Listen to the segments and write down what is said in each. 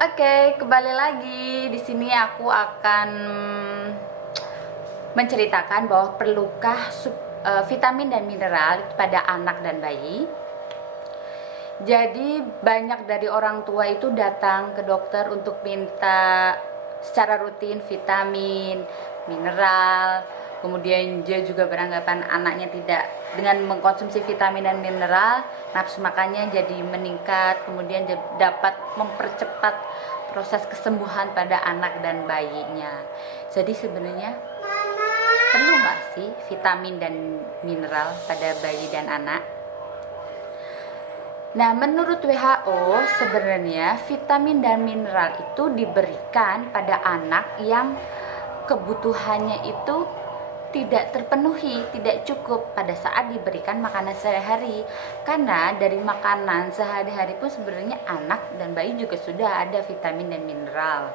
Oke, kembali lagi. Di sini aku akan menceritakan bahwa perlukah vitamin dan mineral pada anak dan bayi. Jadi banyak dari orang tua itu datang ke dokter untuk minta secara rutin vitamin, mineral. Kemudian dia juga beranggapan anaknya tidak, dengan mengkonsumsi vitamin dan mineral, nafsu makannya jadi meningkat, kemudian dapat mempercepat proses kesembuhan pada anak dan bayinya. Jadi sebenarnya perlu nggak sih vitamin dan mineral pada bayi dan anak? Nah, menurut WHO sebenarnya vitamin dan mineral itu diberikan pada anak yang kebutuhannya itu tidak terpenuhi, tidak cukup pada saat diberikan makanan sehari-hari. Karena dari makanan sehari-hari pun sebenarnya anak dan bayi juga sudah ada vitamin dan mineral.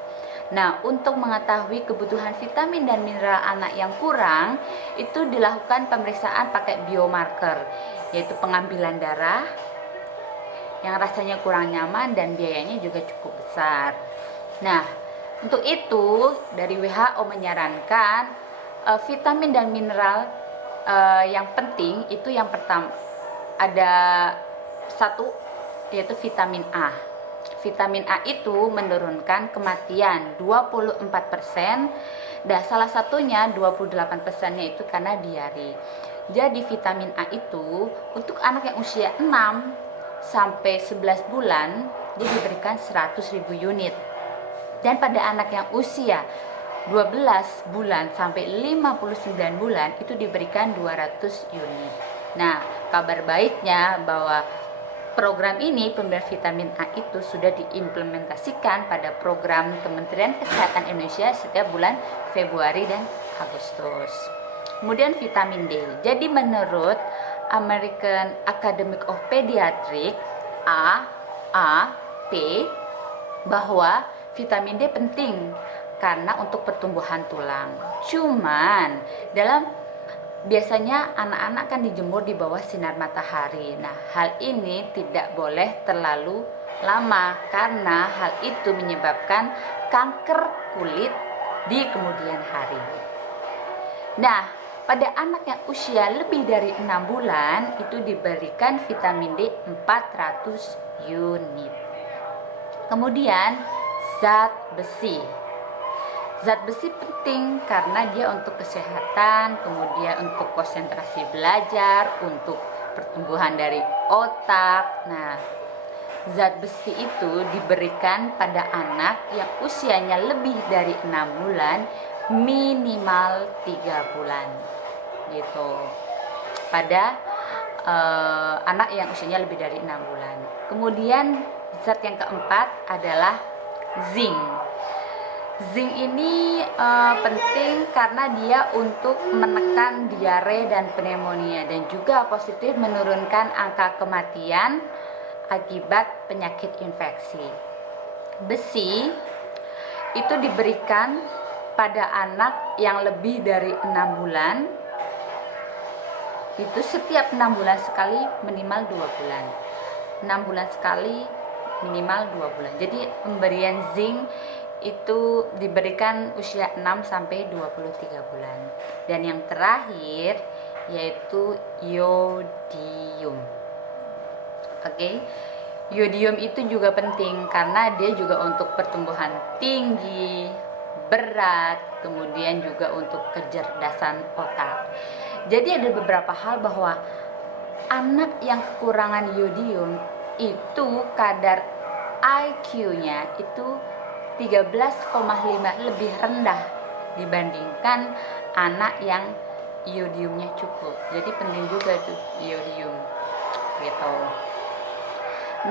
Nah, untuk mengetahui kebutuhan vitamin dan mineral anak yang kurang, itu dilakukan pemeriksaan pakai biomarker, yaitu pengambilan darah yang rasanya kurang nyaman dan biayanya juga cukup besar. Nah, untuk itu dari WHO menyarankan vitamin dan mineral yang penting itu yang pertama ada satu, yaitu vitamin A. Vitamin A itu menurunkan kematian 24%, dan salah satunya 28%-nya itu karena diare. Jadi vitamin A itu untuk anak yang usia 6 sampai 11 bulan dia diberikan 100.000 unit, dan pada anak yang usia 12 bulan sampai 59 bulan itu diberikan 200 unit. Nah, kabar baiknya bahwa program ini, pemberian vitamin A itu sudah diimplementasikan pada program Kementerian Kesehatan Indonesia setiap bulan Februari dan Agustus. Kemudian vitamin D. Jadi menurut American Academy of Pediatrics AAP bahwa vitamin D penting karena untuk pertumbuhan tulang. Cuman biasanya anak-anak kan dijemur di bawah sinar matahari. Nah, hal ini tidak boleh terlalu lama karena hal itu menyebabkan kanker kulit di kemudian hari. Nah, pada anak yang usia lebih dari 6 bulan itu diberikan vitamin D 400 unit. Kemudian zat besi. Zat besi penting karena dia untuk kesehatan, kemudian untuk konsentrasi belajar, untuk pertumbuhan dari otak. Nah, zat besi itu diberikan pada anak yang usianya lebih dari 6 bulan, minimal 3 bulan. Gitu. Pada anak yang usianya lebih dari 6 bulan. Kemudian zat yang keempat adalah zinc. Zinc ini penting karena dia untuk menekan diare dan pneumonia, dan juga positif menurunkan angka kematian akibat penyakit infeksi. Besi itu diberikan pada anak yang lebih dari 6 bulan, itu setiap 6 bulan sekali minimal 2 bulan, 6 bulan sekali minimal 2 bulan. Jadi pemberian zinc itu diberikan usia 6 sampai 23 bulan. Dan yang terakhir yaitu yodium. Oke. Yodium itu juga penting karena dia juga untuk pertumbuhan tinggi, berat, kemudian juga untuk kecerdasan otak. Jadi ada beberapa hal bahwa anak yang kekurangan yodium itu kadar IQ-nya itu 13,5 lebih rendah dibandingkan anak yang yodiumnya cukup. Jadi penting juga itu yodium gitu.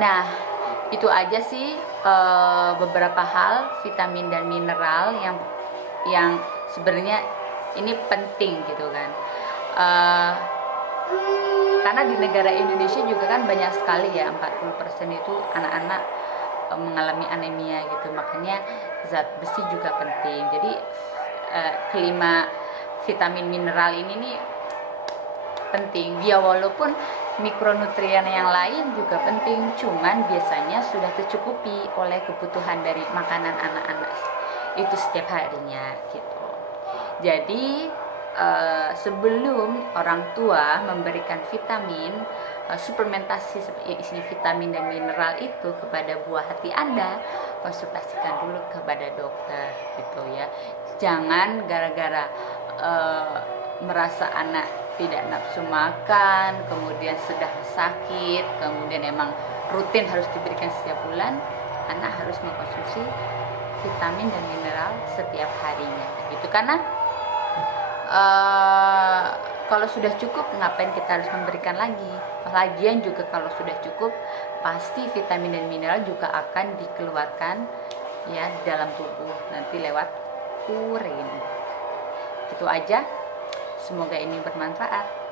Nah, itu aja sih beberapa hal vitamin dan mineral yang sebenarnya ini penting gitu kan. Karena di negara Indonesia juga kan banyak sekali ya, 40% itu anak-anak mengalami anemia gitu. Makanya zat besi juga penting. Jadi kelima vitamin mineral ini nih penting. Ya walaupun mikronutrien yang lain juga penting, cuman biasanya sudah tercukupi oleh kebutuhan dari makanan anak-anak itu setiap harinya gitu. Jadi sebelum orang tua memberikan vitamin, suplementasi yang isinya vitamin dan mineral itu kepada buah hati Anda, konsultasikan dulu kepada dokter gitu ya. Jangan gara-gara merasa anak tidak nafsu makan, kemudian sedang sakit, kemudian emang rutin harus diberikan setiap bulan, anak harus mengkonsumsi vitamin dan mineral setiap harinya gitu. Karena kalau sudah cukup, ngapain kita harus memberikan lagi? Lagian juga kalau sudah cukup, pasti vitamin dan mineral juga akan dikeluarkan ya di dalam tubuh nanti lewat urin. Itu aja. Semoga ini bermanfaat.